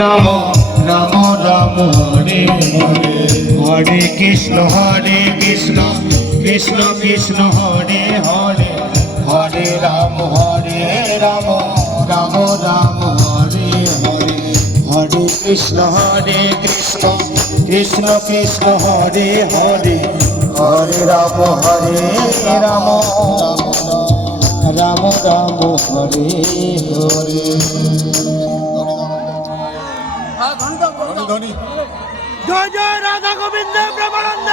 Ram Ram Ram Hare Hare Hare Krishna Krishna Krishna Hare Hare Hare Ram Ram Ram Hare Hare Hare Krishna Krishna Krishna Hare Hare Hare Ram Ram Ram Hare Hare. Joy Joy Radha Govinda Premananda.